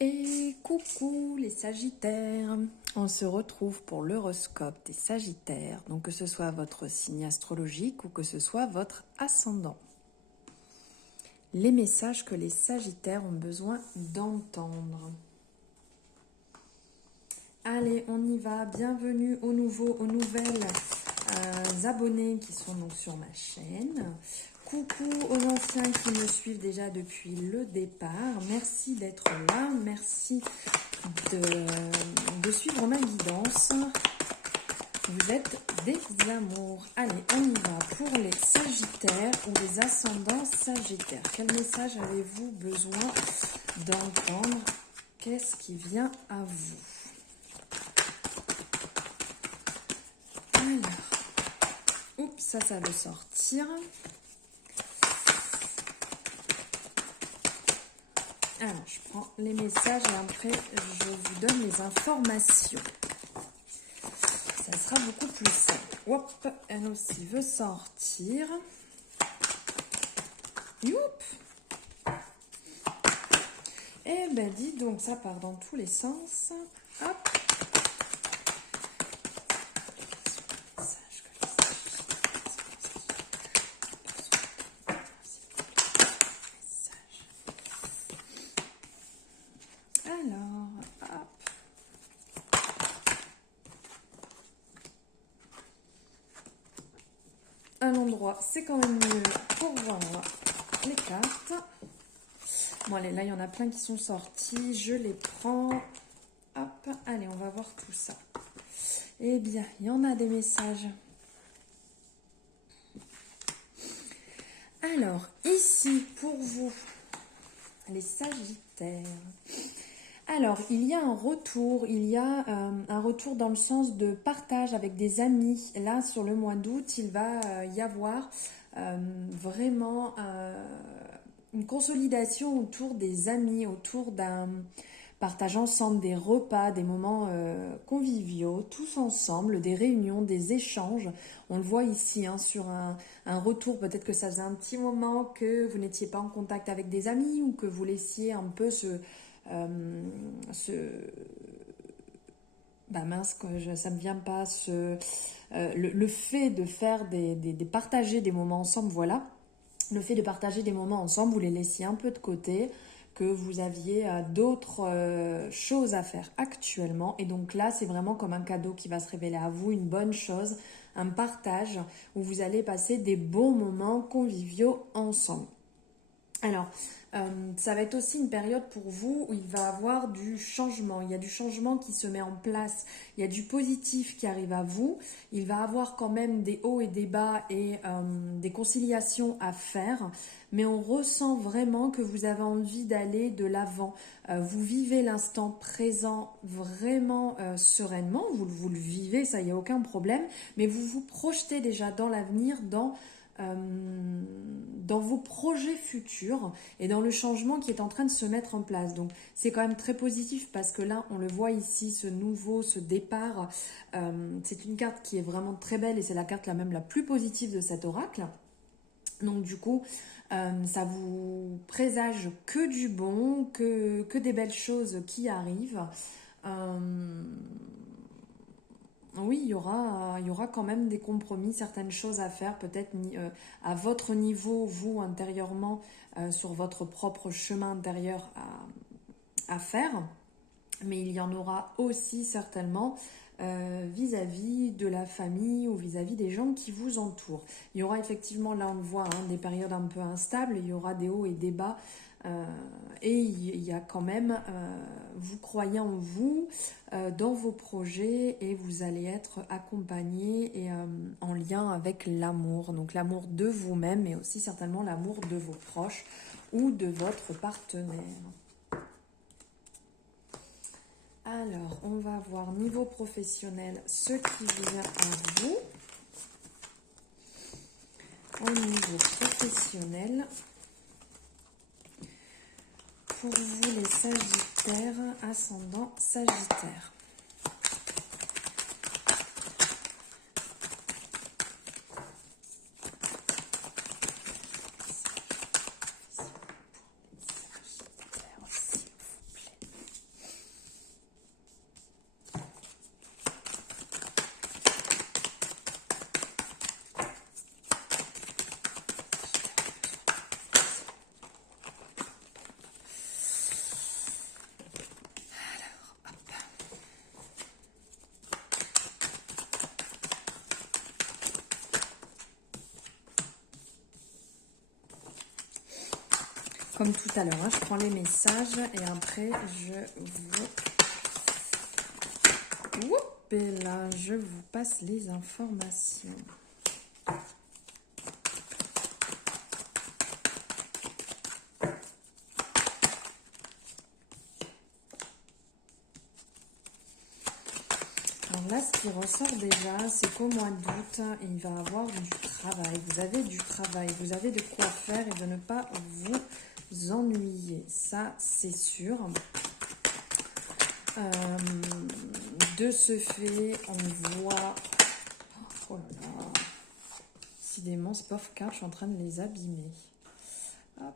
Et coucou les Sagittaires, on se retrouve pour l'horoscope des Sagittaires, donc que ce soit votre signe astrologique ou que ce soit votre ascendant. Les messages que les Sagittaires ont besoin d'entendre. Allez, on y va, bienvenue aux nouvelles abonnés qui sont donc sur ma chaîne. Coucou aux anciens qui me suivent déjà depuis le départ. Merci d'être là. Merci de suivre ma guidance. Vous êtes des amours. Allez, on y va pour les Sagittaires ou les ascendants Sagittaires. Quel message avez-vous besoin d'entendre? Qu'est-ce qui vient à vous? Alors, oups, ça veut sortir. Alors, je prends les messages et après, je vous donne les informations. Ça sera beaucoup plus simple. Hop, elle aussi veut sortir. Youp! Eh ben, dis donc, ça part dans tous les sens. Hop! Alors, hop. Un endroit, c'est quand même mieux pour voir les cartes. Bon, allez, là, il y en a plein qui sont sortis. Je les prends. Hop, allez, on va voir tout ça. Eh bien, il y en a des messages. Alors, ici, pour vous, les Sagittaires. Alors, il y a un retour, un retour dans le sens de partage avec des amis. Là, sur le mois d'août, il va y avoir vraiment une consolidation autour des amis, autour d'un partage ensemble, des repas, des moments conviviaux, tous ensemble, des réunions, des échanges. On le voit ici sur un retour, peut-être que ça faisait un petit moment que vous n'étiez pas en contact avec des amis ou que vous laissiez un peu ça me vient pas, le fait de faire partager des moments ensemble, voilà. Le fait de partager des moments ensemble, vous les laissiez un peu de côté, que vous aviez d'autres choses à faire actuellement. Et donc là, c'est vraiment comme un cadeau qui va se révéler à vous, une bonne chose, un partage où vous allez passer des bons moments conviviaux ensemble. Alors, ça va être aussi une période pour vous où il va y avoir du changement. Il y a du changement qui se met en place. Il y a du positif qui arrive à vous. Il va y avoir quand même des hauts et des bas et des conciliations à faire. Mais on ressent vraiment que vous avez envie d'aller de l'avant. Vous vivez l'instant présent vraiment sereinement. Vous le vivez, ça, il n'y a aucun problème. Mais vous vous projetez déjà dans l'avenir, dans vos projets futurs et dans le changement qui est en train de se mettre en place. Donc c'est quand même très positif parce que là on le voit ici, ce départ, c'est une carte qui est vraiment très belle et c'est la carte la plus positive de cet oracle. Donc du coup ça vous présage que du bon, que des belles choses qui arrivent. Oui, il y aura quand même des compromis, certaines choses à faire, peut-être à votre niveau, vous, intérieurement, sur votre propre chemin intérieur à faire. Mais il y en aura aussi certainement vis-à-vis de la famille ou vis-à-vis des gens qui vous entourent. Il y aura effectivement, là on le voit, des périodes un peu instables, il y aura des hauts et des bas. Et il y a quand même, vous croyez en vous, dans vos projets et vous allez être accompagné et en lien avec l'amour. Donc l'amour de vous-même mais aussi certainement l'amour de vos proches ou de votre partenaire. Alors, on va voir niveau professionnel ce qui vient à vous. Au niveau professionnel, pour vous les Sagittaires, ascendant Sagittaire. Comme tout à l'heure, hein, je prends les messages et après je vous... Oups, et là, je vous passe les informations. Alors là, ce qui ressort déjà, c'est qu'au mois d'août, il va y avoir du travail. Vous avez du travail, vous avez de quoi faire et de ne pas vous ennuyer. Ça, c'est sûr. De ce fait, on voit... Oh là là. Décidément, ces pauvres cartes, je suis en train de les abîmer. Hop.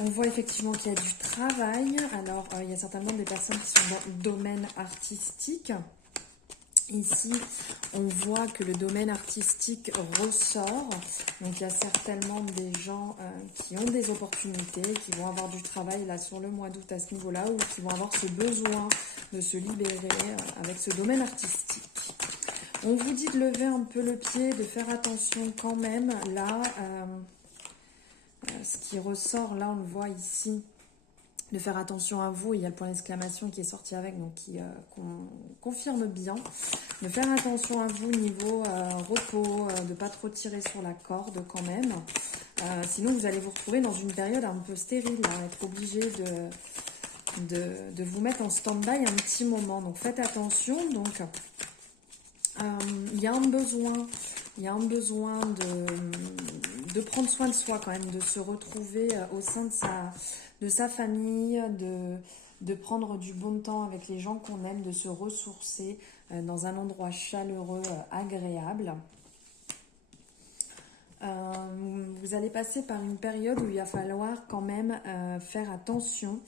On voit effectivement qu'il y a du travail. Alors, il y a certainement des personnes qui sont dans le domaine artistique. Ici, on voit que le domaine artistique ressort. Donc, il y a certainement des gens qui ont des opportunités, qui vont avoir du travail là sur le mois d'août à ce niveau-là, ou qui vont avoir ce besoin de se libérer avec ce domaine artistique. On vous dit de lever un peu le pied, de faire attention quand même. Là, ce qui ressort, là, on le voit ici, de faire attention à vous. Il y a le point d'exclamation qui est sorti avec, donc qui confirme bien. De faire attention à vous niveau repos, de ne pas trop tirer sur la corde quand même. Sinon, vous allez vous retrouver dans une période un peu stérile, hein, être obligé de vous mettre en stand-by un petit moment. Donc, faites attention. Donc, il y a un besoin de prendre soin de soi quand même, de se retrouver au sein de sa famille, de prendre du bon temps avec les gens qu'on aime, de se ressourcer dans un endroit chaleureux, agréable. Vous allez passer par une période où il va falloir quand même faire attention.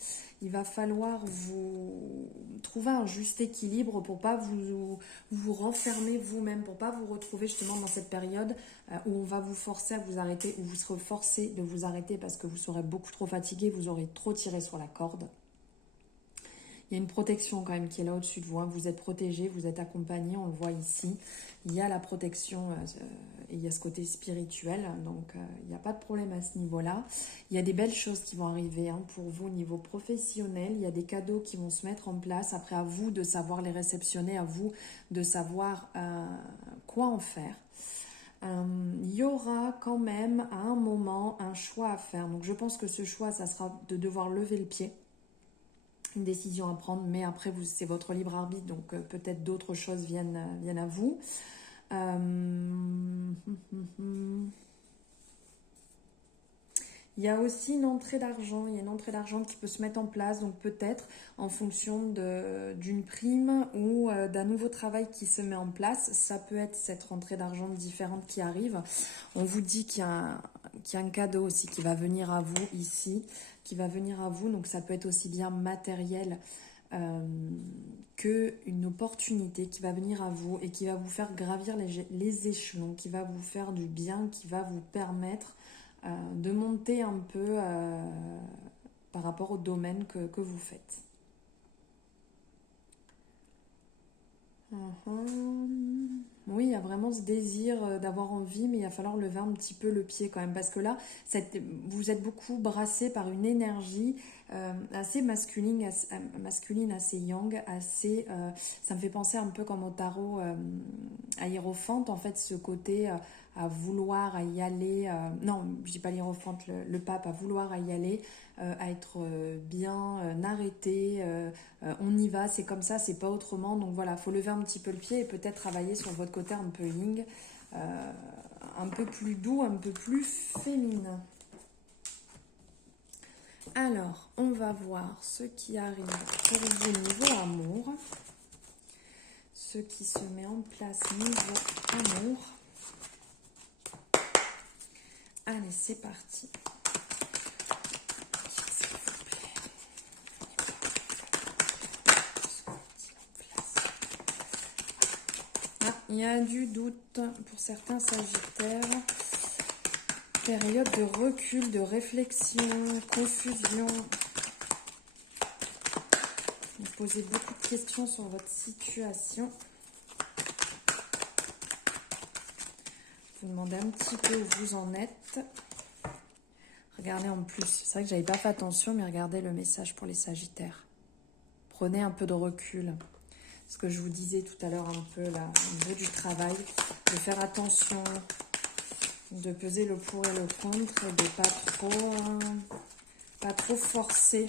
Il va falloir vous trouver un juste équilibre pour pas vous renfermer vous-même, pour pas vous retrouver justement dans cette période où on va vous forcer à vous arrêter, où vous serez forcé de vous arrêter parce que vous serez beaucoup trop fatigué, vous aurez trop tiré sur la corde. Il y a une protection quand même qui est là au-dessus de vous. Hein. Vous êtes protégé, vous êtes accompagné, on le voit ici. Il y a la protection et il y a ce côté spirituel. Donc, il n'y a pas de problème à ce niveau-là. Il y a des belles choses qui vont arriver hein, pour vous au niveau professionnel. Il y a des cadeaux qui vont se mettre en place. Après, à vous de savoir les réceptionner, à vous de savoir quoi en faire. Il y aura quand même à un moment un choix à faire. Donc, je pense que ce choix, ça sera de devoir lever le pied. Une décision à prendre, mais après c'est votre libre arbitre, donc peut-être d'autres choses viennent à vous. Il y a aussi une entrée d'argent, il y a une entrée d'argent qui peut se mettre en place, donc peut-être en fonction d'une prime ou d'un nouveau travail qui se met en place. Ça peut être cette rentrée d'argent différente qui arrive. On vous dit qu'il y a un cadeau aussi qui va venir à vous ici, qui va venir à vous, donc ça peut être aussi bien matériel qu'une opportunité qui va venir à vous et qui va vous faire gravir les échelons, qui va vous faire du bien, qui va vous permettre de monter un peu par rapport au domaine que vous faites. Oui, il y a vraiment ce désir d'avoir envie, mais il va falloir lever un petit peu le pied quand même, parce que là, vous êtes beaucoup brassé par une énergie assez masculine, assez yang, assez... ça me fait penser un peu comme au tarot hiérophante, en fait, ce côté à vouloir, à y aller... non, je dis pas l'hiérophante, le pape, à vouloir à y aller, à être bien arrêté, on y va, c'est comme ça, c'est pas autrement. Donc voilà, il faut lever un petit peu le pied et peut-être travailler sur votre côté un peu yin, un peu plus doux, un peu plus féminin. Alors, on va voir ce qui arrive pour vous niveau amour, ce qui se met en place niveau amour. Allez, c'est parti. Il y a du doute pour certains sagittaires. Période de recul, de réflexion, confusion. Vous posez beaucoup de questions sur votre situation. Vous demandez un petit peu où vous en êtes. regardez en plus. C'est vrai que j'avais pas fait attention, mais regardez le message pour les Sagittaires. Prenez un peu de recul. Ce que je vous disais tout à l'heure un peu là, au niveau du travail, de faire attention, de peser le pour et le contre, et de pas trop forcer.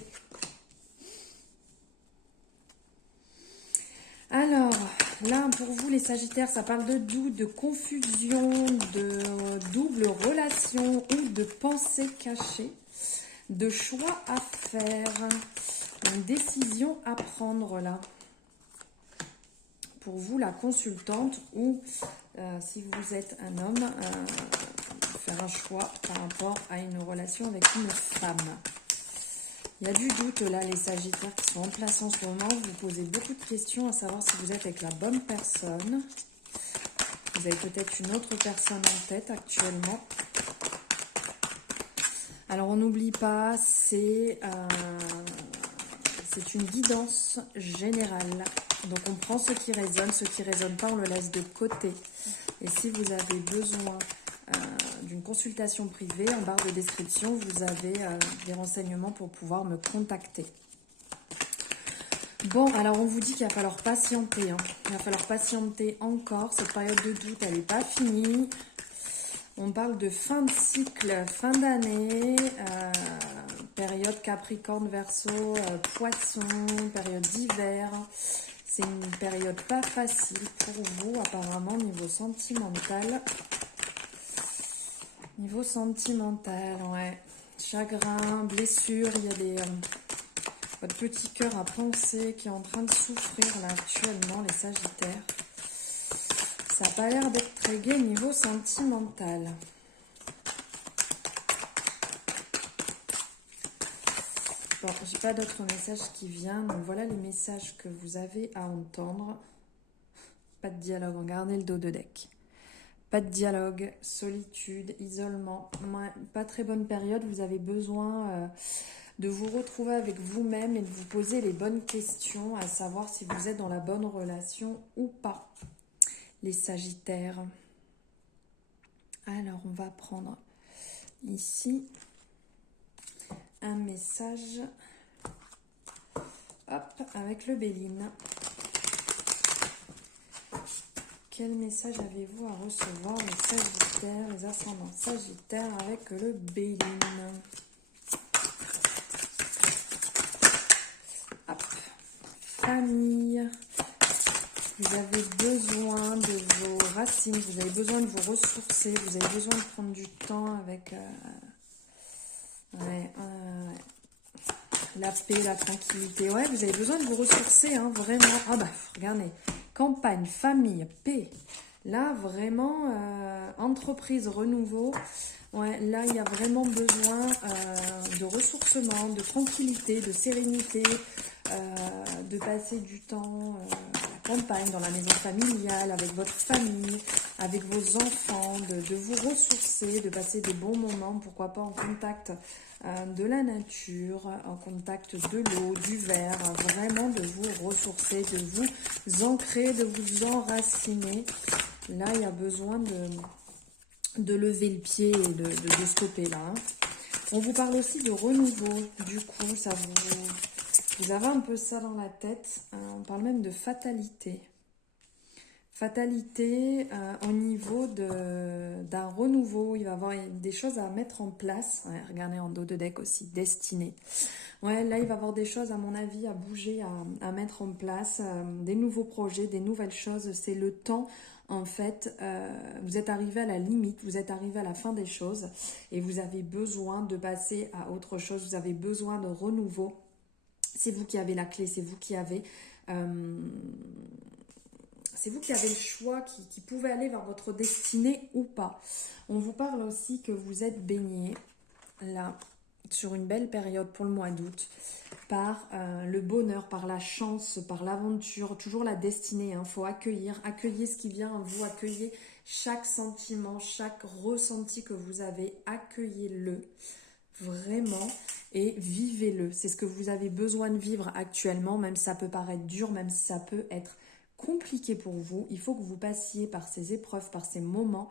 Alors, là, pour vous, les Sagittaires, ça parle de doute, de confusion, de double relation ou de pensée cachée, de choix à faire, une décision à prendre, là. Pour vous, la consultante, ou si vous êtes un homme, faire un choix par rapport à une relation avec une femme. Il y a du doute là, les Sagittaires qui sont en place en ce moment. Vous posez beaucoup de questions à savoir si vous êtes avec la bonne personne. Vous avez peut-être une autre personne en tête actuellement. Alors, on n'oublie pas, c'est une guidance générale. Donc, on prend ce qui résonne pas, on le laisse de côté. Et si vous avez besoin d'une consultation privée, en barre de description, vous avez des renseignements pour pouvoir me contacter. Bon, alors on vous dit qu'il va falloir patienter. Il va falloir patienter encore. Cette période de doute, elle n'est pas finie. On parle de fin de cycle, fin d'année, période Capricorne, Verseau, Poisson, période d'hiver. C'est une période pas facile pour vous, apparemment, niveau sentimental. Niveau sentimental, ouais. Chagrin, blessure, il y a votre petit cœur à penser qui est en train de souffrir là actuellement, les Sagittaires. Ça n'a pas l'air d'être très gai niveau sentimental. Bon, j'ai pas d'autres messages qui viennent, donc voilà les messages que vous avez à entendre. Pas de dialogue, regardez le dos de deck. Pas de dialogue, solitude, isolement, pas très bonne période. Vous avez besoin de vous retrouver avec vous-même et de vous poser les bonnes questions, à savoir si vous êtes dans la bonne relation ou pas, les Sagittaires. Alors, on va prendre ici un message, hop, avec le Béline. Quel message avez-vous à recevoir, les Sagittaires, les ascendants Sagittaires avec le Béline? Hop. Famille. Vous avez besoin de vos racines, vous avez besoin de vous ressourcer, vous avez besoin de prendre du temps avec la paix, la tranquillité. Ouais, vous avez besoin de vous ressourcer, hein, vraiment. Ah bah, regardez. Campagne, famille, paix. Là, vraiment, entreprise, renouveau. Ouais, là, il y a vraiment besoin de ressourcement, de tranquillité, de sérénité, de passer du temps à la campagne, dans la maison familiale, avec votre famille, avec vos enfants, de vous ressourcer, de passer des bons moments, pourquoi pas en contact de la nature, en contact de l'eau, du verre, vraiment de vous ressourcer, de vous ancrer, de vous enraciner. Là, il y a besoin de lever le pied et de stopper là. Hein. On vous parle aussi de renouveau, du coup, ça vous avez un peu ça dans la tête. On parle même de fatalité. Fatalité au niveau d'un renouveau. Il va y avoir des choses à mettre en place. Ouais, regardez en dos de deck aussi, destinée. Ouais, là, il va y avoir des choses, à mon avis, à bouger, à mettre en place. Des nouveaux projets, des nouvelles choses. C'est le temps, en fait. Vous êtes arrivé à la limite, vous êtes arrivé à la fin des choses. Et vous avez besoin de passer à autre chose. Vous avez besoin de renouveau. C'est vous qui avez la clé, c'est vous qui avez... c'est vous qui avez le choix, qui pouvez aller vers votre destinée ou pas. On vous parle aussi que vous êtes baigné, là, sur une belle période pour le mois d'août, par le bonheur, par la chance, par l'aventure, toujours la destinée. Il faut accueillir ce qui vient à vous, accueillez chaque sentiment, chaque ressenti que vous avez, accueillez-le vraiment et vivez-le. C'est ce que vous avez besoin de vivre actuellement, même si ça peut paraître dur, même si ça peut être compliqué pour vous. Il faut que vous passiez par ces épreuves, par ces moments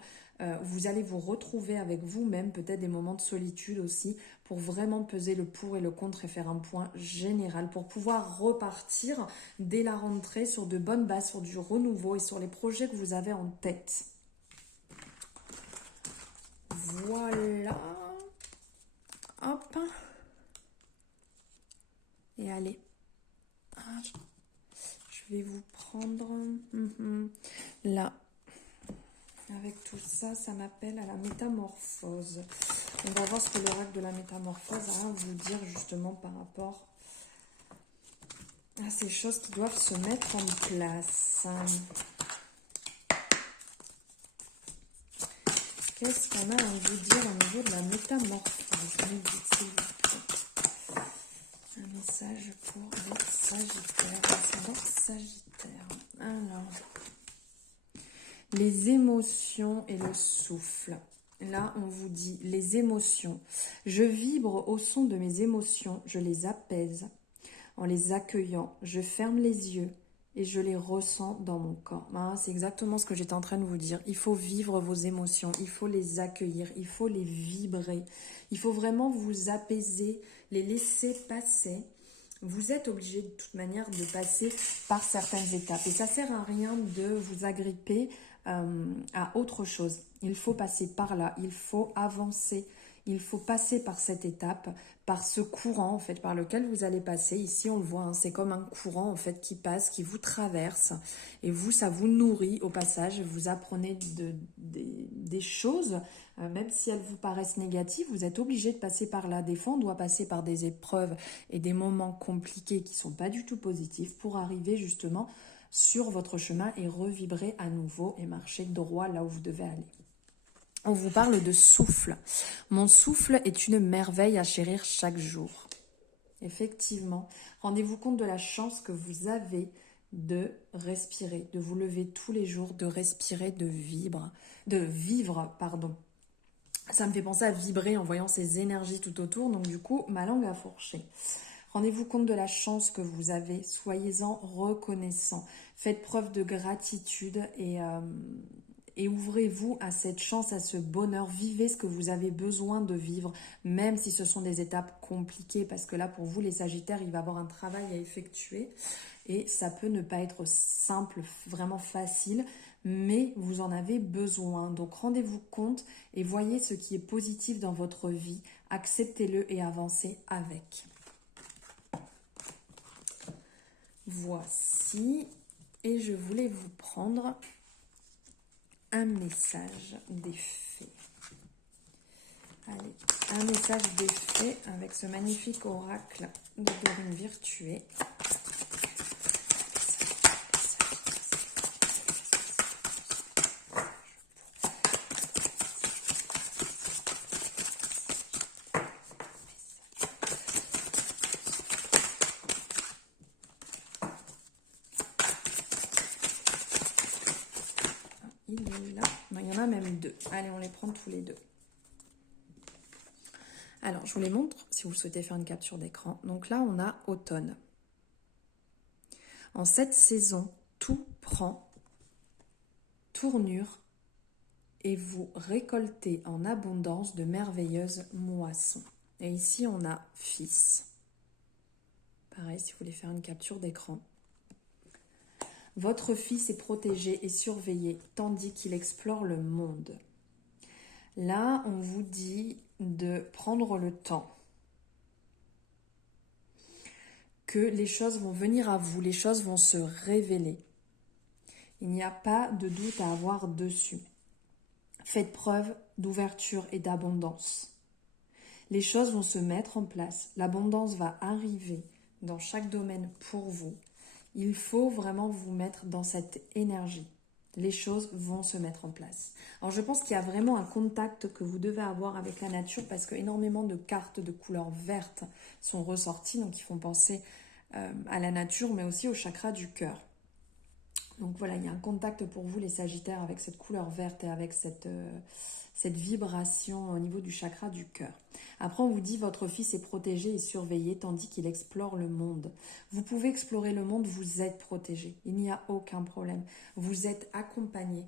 Vous allez vous retrouver avec vous-même, peut-être des moments de solitude aussi, pour vraiment peser le pour et le contre et faire un point général, pour pouvoir repartir dès la rentrée sur de bonnes bases, sur du renouveau et sur les projets que vous avez en tête. Voilà. Hop. Et allez. Je vais vous prendre là. Avec tout ça, ça m'appelle à la métamorphose. On va voir ce que l'oracle de la métamorphose a à vous dire justement par rapport à ces choses qui doivent se mettre en place. Qu'est-ce qu'on a à vous dire au niveau de la métamorphose? Un message pour les Sagittaires. Sagittaire. Alors, les émotions et le souffle. Là, on vous dit les émotions. Je vibre au son de mes émotions, je les apaise. En les accueillant, je ferme les yeux et je les ressens dans mon corps. C'est exactement ce que j'étais en train de vous dire. Il faut vivre vos émotions, il faut les accueillir, il faut les vibrer. Il faut vraiment vous apaiser, les laisser passer. Vous êtes obligé de toute manière de passer par certaines étapes. Et ça ne sert à rien de vous agripper à autre chose. Il faut passer par là, il faut avancer. Il faut passer par cette étape, par ce courant en fait par lequel vous allez passer. Ici on le voit, c'est comme un courant en fait qui passe, qui vous traverse. Et vous, ça vous nourrit au passage. Vous apprenez des choses, même si elles vous paraissent négatives, vous êtes obligé de passer par là. Des fois on doit passer par des épreuves et des moments compliqués qui ne sont pas du tout positifs pour arriver justement sur votre chemin et revibrer à nouveau et marcher droit là où vous devez aller. On vous parle de souffle. Mon souffle est une merveille à chérir chaque jour. Effectivement, rendez-vous compte de la chance que vous avez de respirer, de vous lever tous les jours, de respirer, de vivre. Ça me fait penser à vibrer en voyant ces énergies tout autour, donc du coup, ma langue a fourché. Rendez-vous compte de la chance que vous avez, soyez-en reconnaissant. Faites preuve de gratitude et ouvrez-vous à cette chance, à ce bonheur. Vivez ce que vous avez besoin de vivre, même si ce sont des étapes compliquées, parce que là, pour vous, les Sagittaires, il va y avoir un travail à effectuer et ça peut ne pas être simple, vraiment facile, mais vous en avez besoin. Donc, rendez-vous compte et voyez ce qui est positif dans votre vie. Acceptez-le et avancez avec. Voici, et je voulais vous prendre un message des fées. Allez, un message des fées avec ce magnifique oracle de Dorine Virtuée. Il est là. Non, il y en a même deux. Allez, on les prend tous les deux. Alors, je vous les montre si vous souhaitez faire une capture d'écran. Donc là, on a automne. En cette saison, tout prend tournure et vous récoltez en abondance de merveilleuses moissons. Et ici, on a fils. Pareil, si vous voulez faire une capture d'écran. Votre fils est protégé et surveillé tandis qu'il explore le monde. Là, on vous dit de prendre le temps. Que les choses vont venir à vous, les choses vont se révéler. Il n'y a pas de doute à avoir dessus. Faites preuve d'ouverture et d'abondance. Les choses vont se mettre en place, l'abondance va arriver dans chaque domaine pour vous. Il faut vraiment vous mettre dans cette énergie. Les choses vont se mettre en place. Alors je pense qu'il y a vraiment un contact que vous devez avoir avec la nature parce que énormément de cartes de couleur verte sont ressorties, donc ils font penser à la nature mais aussi au chakra du cœur. Donc voilà, il y a un contact pour vous les Sagittaires avec cette couleur verte et avec cette vibration au niveau du chakra du cœur. Après, on vous dit votre fils est protégé et surveillé tandis qu'il explore le monde. Vous pouvez explorer le monde, vous êtes protégé. Il n'y a aucun problème. Vous êtes accompagné.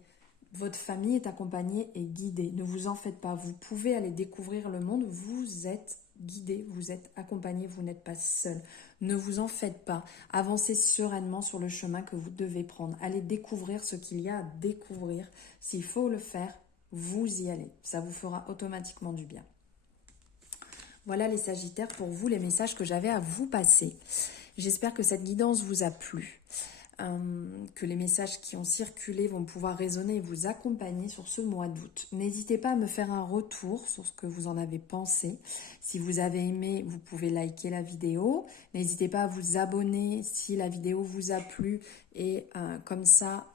Votre famille est accompagnée et guidée. Ne vous en faites pas. Vous pouvez aller découvrir le monde. Vous êtes guidé, vous êtes accompagné, vous n'êtes pas seul. Ne vous en faites pas. Avancez sereinement sur le chemin que vous devez prendre. Allez découvrir ce qu'il y a à découvrir. S'il faut le faire, vous y allez. Ça vous fera automatiquement du bien. Voilà les Sagittaires, pour vous, les messages que j'avais à vous passer. J'espère que cette guidance vous a plu. Que les messages qui ont circulé vont pouvoir résonner et vous accompagner sur ce mois d'août. N'hésitez pas à me faire un retour sur ce que vous en avez pensé. Si vous avez aimé, vous pouvez liker la vidéo. N'hésitez pas à vous abonner si la vidéo vous a plu et comme ça,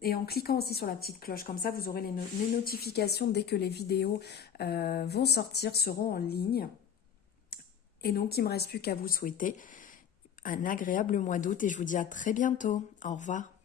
et en cliquant aussi sur la petite cloche, comme ça vous aurez les notifications dès que les vidéos vont sortir, seront en ligne. Et donc il ne me reste plus qu'à vous souhaiter un agréable mois d'août et je vous dis à très bientôt. Au revoir.